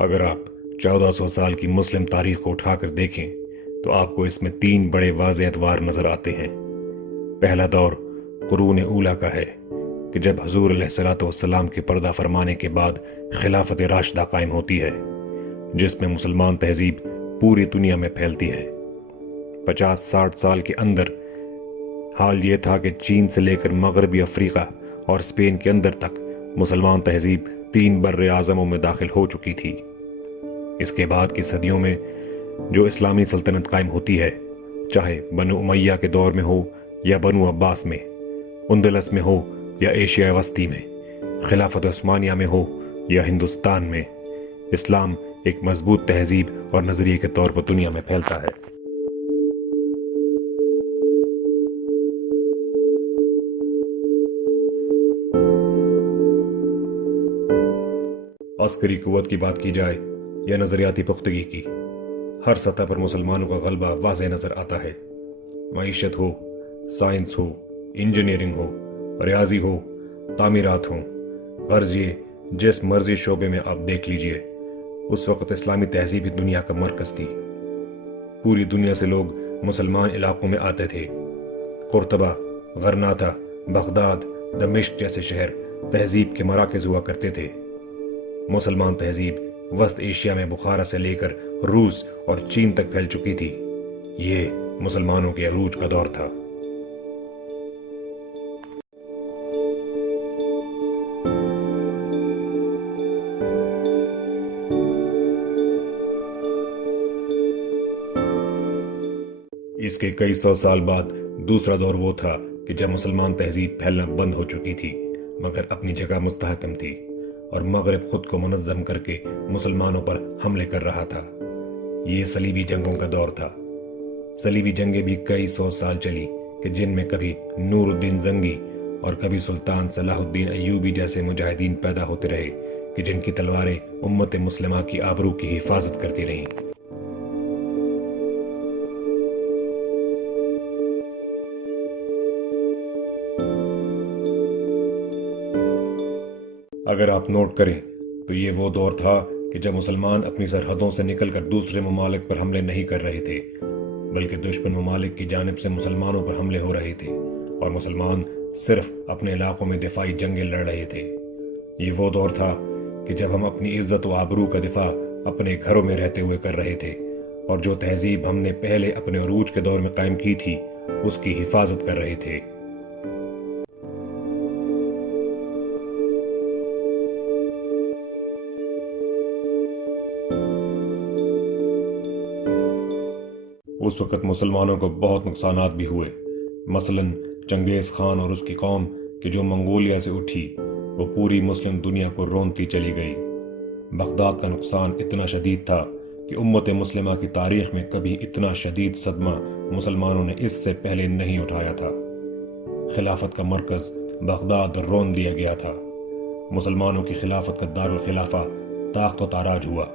اگر آپ 1400 سال کی مسلم تاریخ کو اٹھا کر دیکھیں تو آپ کو اس میں 3 بڑے واضح ادوار نظر آتے ہیں۔ پہلا دور قرون اولا کا ہے کہ جب حضور علیہ الصلوۃ والسلام کے پردہ فرمانے کے بعد خلافت راشدہ قائم ہوتی ہے، جس میں مسلمان تہذیب پوری دنیا میں پھیلتی ہے۔ 50-60 سال کے اندر حال یہ تھا کہ چین سے لے کر مغربی افریقہ اور اسپین کے اندر تک مسلمان تہذیب 3 بر اعظموں میں داخل ہو چکی تھی۔ اس کے بعد کی صدیوں میں جو اسلامی سلطنت قائم ہوتی ہے، چاہے بنو امیہ کے دور میں ہو یا بنو عباس میں، اندلس میں ہو یا ایشیا وسطی میں، خلافت عثمانیہ میں ہو یا ہندوستان میں، اسلام ایک مضبوط تہذیب اور نظریے کے طور پر دنیا میں پھیلتا ہے۔ عسکری قوت کی بات کی جائے یا نظریاتی پختگی کی، ہر سطح پر مسلمانوں کا غلبہ واضح نظر آتا ہے۔ معیشت ہو، سائنس ہو، انجینئرنگ ہو، ریاضی ہو، تعمیرات ہوں، غرض یہ جس مرضی شعبے میں آپ دیکھ لیجئے، اس وقت اسلامی تہذیب ہی دنیا کا مرکز تھی۔ پوری دنیا سے لوگ مسلمان علاقوں میں آتے تھے۔ قرطبہ، غرناطہ، بغداد، دمشق جیسے شہر تہذیب کے مراکز ہوا کرتے تھے۔ مسلمان تہذیب وسط ایشیا میں بخارا سے لے کر روس اور چین تک پھیل چکی تھی۔ یہ مسلمانوں کے عروج کا دور تھا۔ اس کے کئی سو سال بعد دوسرا دور وہ تھا کہ جب مسلمان تہذیب پھیلنا بند ہو چکی تھی، مگر اپنی جگہ مستحکم تھی، اور مغرب خود کو منظم کر کے مسلمانوں پر حملے کر رہا تھا۔ یہ صلیبی جنگوں کا دور تھا۔ صلیبی جنگیں بھی کئی سو سال چلی کہ جن میں کبھی نور الدین زنگی اور کبھی سلطان صلاح الدین ایوبی جیسے مجاہدین پیدا ہوتے رہے کہ جن کی تلواریں امت مسلمہ کی آبرو کی حفاظت کرتی رہیں۔ اگر آپ نوٹ کریں تو یہ وہ دور تھا کہ جب مسلمان اپنی سرحدوں سے نکل کر دوسرے ممالک پر حملے نہیں کر رہے تھے، بلکہ دشمن ممالک کی جانب سے مسلمانوں پر حملے ہو رہے تھے، اور مسلمان صرف اپنے علاقوں میں دفاعی جنگیں لڑ رہے تھے۔ یہ وہ دور تھا کہ جب ہم اپنی عزت و آبرو کا دفاع اپنے گھروں میں رہتے ہوئے کر رہے تھے، اور جو تہذیب ہم نے پہلے اپنے عروج کے دور میں قائم کی تھی اس کی حفاظت کر رہے تھے۔ اس وقت مسلمانوں کو بہت نقصانات بھی ہوئے۔ مثلا چنگیز خان اور اس کی قوم کہ جو منگولیا سے اٹھی، وہ پوری مسلم دنیا کو رونتی چلی گئی۔ بغداد کا نقصان اتنا شدید تھا کہ امت مسلمہ کی تاریخ میں کبھی اتنا شدید صدمہ مسلمانوں نے اس سے پہلے نہیں اٹھایا تھا۔ خلافت کا مرکز بغداد رون دیا گیا تھا۔ مسلمانوں کی خلافت کا دارالخلافہ تاخت و تاراج ہوا۔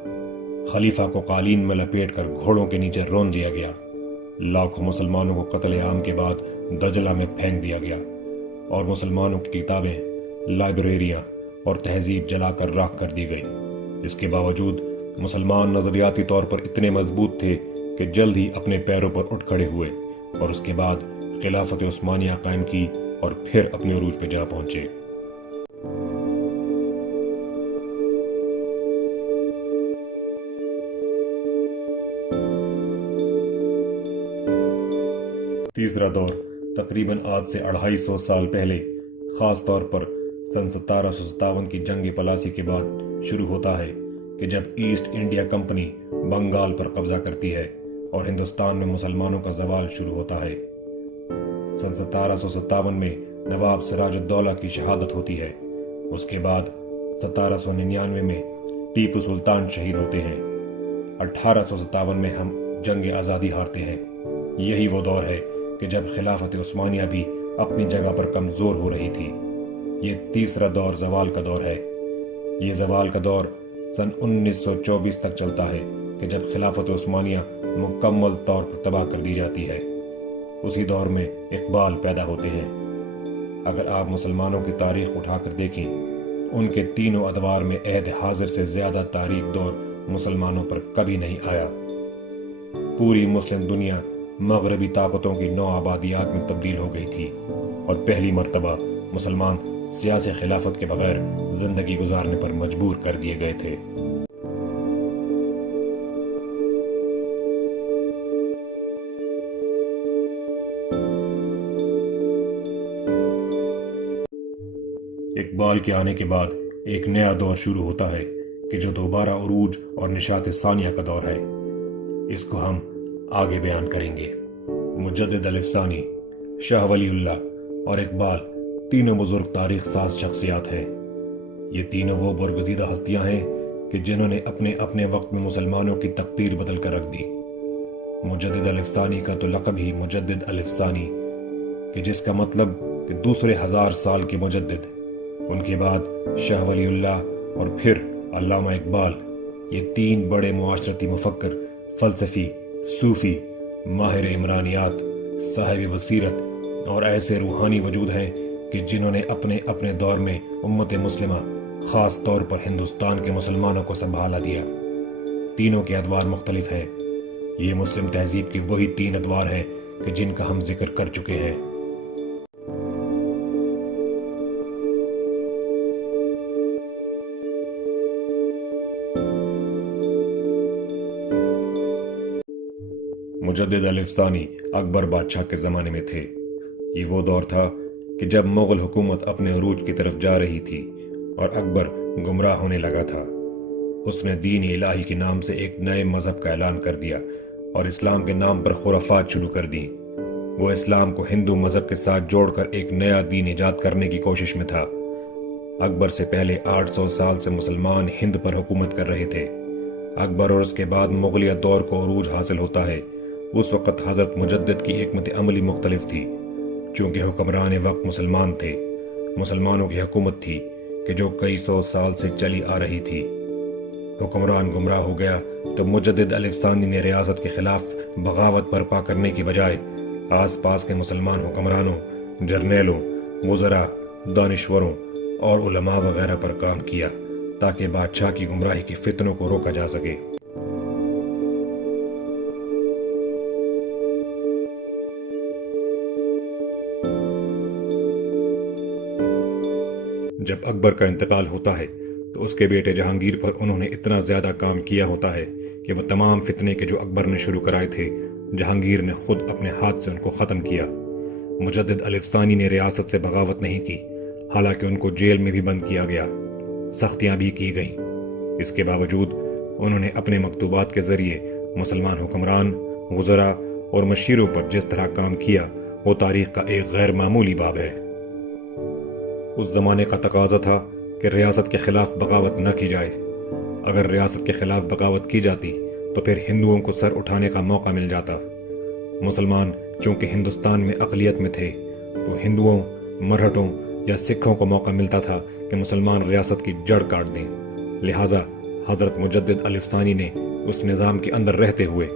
خلیفہ کو قالین میں لپیٹ کر گھوڑوں کے نیچے رون دیا گیا۔ لاکھوں مسلمانوں کو قتل عام کے بعد دجلہ میں پھینک دیا گیا، اور مسلمانوں کی کتابیں، لائبریریاں اور تہذیب جلا کر راکھ کر دی گئی۔ اس کے باوجود مسلمان نظریاتی طور پر اتنے مضبوط تھے کہ جلد ہی اپنے پیروں پر اٹھ کھڑے ہوئے، اور اس کے بعد خلافت عثمانیہ قائم کی اور پھر اپنے عروج پہ جا پہنچے۔ تیسرا دور تقریباً آج سے 250 سال پہلے، خاص طور پر سن 1757 کی جنگ پلاسی کے بعد شروع ہوتا ہے کہ جب ایسٹ انڈیا کمپنی بنگال پر قبضہ کرتی ہے اور ہندوستان میں مسلمانوں کا زوال شروع ہوتا ہے۔ سن 1757 میں نواب سراج الدولہ کی شہادت ہوتی ہے۔ اس کے بعد 1799 میں ٹیپو سلطان شہید ہوتے ہیں۔ 1857 میں ہم جنگ آزادی ہارتے ہیں۔ یہی وہ دور ہے کہ جب خلافت عثمانیہ بھی اپنی جگہ پر کمزور ہو رہی تھی۔ یہ تیسرا دور زوال کا دور ہے۔ یہ زوال کا دور سن 1924 تک چلتا ہے کہ جب خلافت عثمانیہ مکمل طور پر تباہ کر دی جاتی ہے۔ اسی دور میں اقبال پیدا ہوتے ہیں۔ اگر آپ مسلمانوں کی تاریخ اٹھا کر دیکھیں، ان کے تینوں ادوار میں عہد حاضر سے زیادہ تاریک دور مسلمانوں پر کبھی نہیں آیا۔ پوری مسلم دنیا مغربی طاقتوں کی نو آبادیات میں تبدیل ہو گئی تھی اور پہلی مرتبہ مسلمان سیاسی خلافت کے بغیر زندگی گزارنے پر مجبور کر دیے گئے تھے۔ اقبال کے آنے کے بعد ایک نیا دور شروع ہوتا ہے کہ جو دوبارہ عروج اور نشاط ثانیہ کا دور ہے۔ اس کو ہم آگے بیان کریں گے۔ مجدد الف ثانی، شاہ ولی اللہ اور اقبال تینوں بزرگ تاریخ ساز شخصیات ہیں۔ یہ تینوں وہ برگزیدہ ہستیاں ہیں کہ جنہوں نے اپنے اپنے وقت میں مسلمانوں کی تقدیر بدل کر رکھ دی۔ مجدد الف ثانی کا تو لقب ہی مجدد الف ثانی کہ جس کا مطلب کہ دوسرے 1000 سال کے مجدد۔ ان کے بعد شاہ ولی اللہ اور پھر علامہ اقبال، یہ تین بڑے معاشرتی مفکر، فلسفی، صوفی، ماہر عمرانیات، صاحب بصیرت اور ایسے روحانی وجود ہیں کہ جنہوں نے اپنے اپنے دور میں امت مسلمہ، خاص طور پر ہندوستان کے مسلمانوں کو سنبھالا دیا۔ تینوں کے ادوار مختلف ہیں۔ یہ مسلم تہذیب کی وہی 3 ادوار ہیں کہ جن کا ہم ذکر کر چکے ہیں۔ مجدد الف ثانی اکبر بادشاہ کے زمانے میں تھے۔ یہ وہ دور تھا کہ جب مغل حکومت اپنے عروج کی طرف جا رہی تھی اور اکبر گمراہ ہونے لگا تھا۔ اس نے دین الہی کے نام سے ایک نئے مذہب کا اعلان کر دیا اور اسلام کے نام پر خرافات شروع کر دیں۔ وہ اسلام کو ہندو مذہب کے ساتھ جوڑ کر ایک نیا دین ایجاد کرنے کی کوشش میں تھا۔ اکبر سے پہلے 800 سال سے مسلمان ہند پر حکومت کر رہے تھے۔ اکبر اور اس کے بعد مغلیہ دور کو عروج حاصل ہوتا ہے۔ اس وقت حضرت مجدد کی حکمت عملی مختلف تھی، چونکہ حکمران وقت مسلمان تھے۔ مسلمانوں کی حکومت تھی کہ جو کئی 100 سال سے چلی آ رہی تھی۔ حکمران گمراہ ہو گیا تو مجدد الف ثانی نے ریاست کے خلاف بغاوت برپا کرنے کی بجائے آس پاس کے مسلمان حکمرانوں، جرنیلوں، وزراء، دانشوروں اور علماء وغیرہ پر کام کیا تاکہ بادشاہ کی گمراہی کے فتنوں کو روکا جا سکے۔ جب اکبر کا انتقال ہوتا ہے تو اس کے بیٹے جہانگیر پر انہوں نے اتنا زیادہ کام کیا ہوتا ہے کہ وہ تمام فتنے کے جو اکبر نے شروع کرائے تھے، جہانگیر نے خود اپنے ہاتھ سے ان کو ختم کیا۔ مجدد الف ثانی نے ریاست سے بغاوت نہیں کی، حالانکہ ان کو جیل میں بھی بند کیا گیا، سختیاں بھی کی گئیں۔ اس کے باوجود انہوں نے اپنے مکتوبات کے ذریعے مسلمان حکمران، وزراء اور مشیروں پر جس طرح کام کیا وہ تاریخ کا ایک غیر معمولی باب ہے۔ اس زمانے کا تقاضا تھا کہ ریاست کے خلاف بغاوت نہ کی جائے۔ اگر ریاست کے خلاف بغاوت کی جاتی تو پھر ہندوؤں کو سر اٹھانے کا موقع مل جاتا۔ مسلمان چونکہ ہندوستان میں اقلیت میں تھے تو ہندوؤں، مرہٹوں یا سکھوں کو موقع ملتا تھا کہ مسلمان ریاست کی جڑ کاٹ دیں۔ لہٰذا حضرت مجدد الف ثانی نے اس نظام کے اندر رہتے ہوئے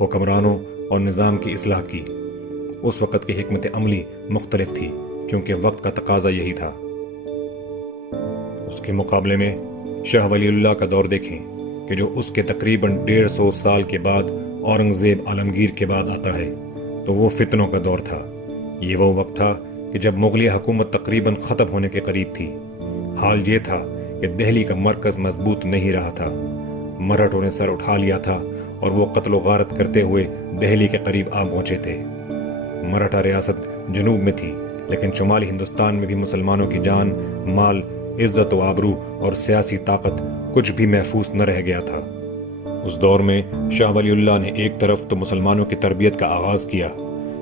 حکمرانوں اور نظام کی اصلاح کی۔ اس وقت کی حکمت عملی مختلف تھی کیونکہ وقت کا تقاضا یہی تھا۔ اس کے مقابلے میں شاہ ولی اللہ کا دور دیکھیں کہ جو اس کے تقریباً 150 سال کے بعد اورنگزیب عالمگیر کے بعد آتا ہے، تو وہ فتنوں کا دور تھا۔ یہ وہ وقت تھا کہ جب مغلیہ حکومت تقریباً ختم ہونے کے قریب تھی۔ حال یہ تھا کہ دہلی کا مرکز مضبوط نہیں رہا تھا، مرہٹوں نے سر اٹھا لیا تھا اور وہ قتل و غارت کرتے ہوئے دہلی کے قریب آ پہنچے تھے۔ مرہٹا ریاست جنوب میں تھی، لیکن شمالی ہندوستان میں بھی مسلمانوں کی جان، مال، عزت و آبرو اور سیاسی طاقت کچھ بھی محفوظ نہ رہ گیا تھا۔ اس دور میں شاہ ولی اللہ نے ایک طرف تو مسلمانوں کی تربیت کا آغاز کیا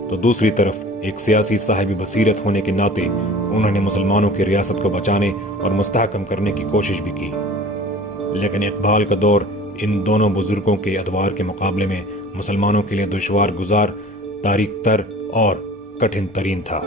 تو دوسری طرف ایک سیاسی صاحب بصیرت ہونے کے ناطے انہوں نے مسلمانوں کی ریاست کو بچانے اور مستحکم کرنے کی کوشش بھی کی۔ لیکن اقبال کا دور ان دونوں بزرگوں کے ادوار کے مقابلے میں مسلمانوں کے لیے دشوار گزار، تاریک تر اور کٹھن ترین تھا۔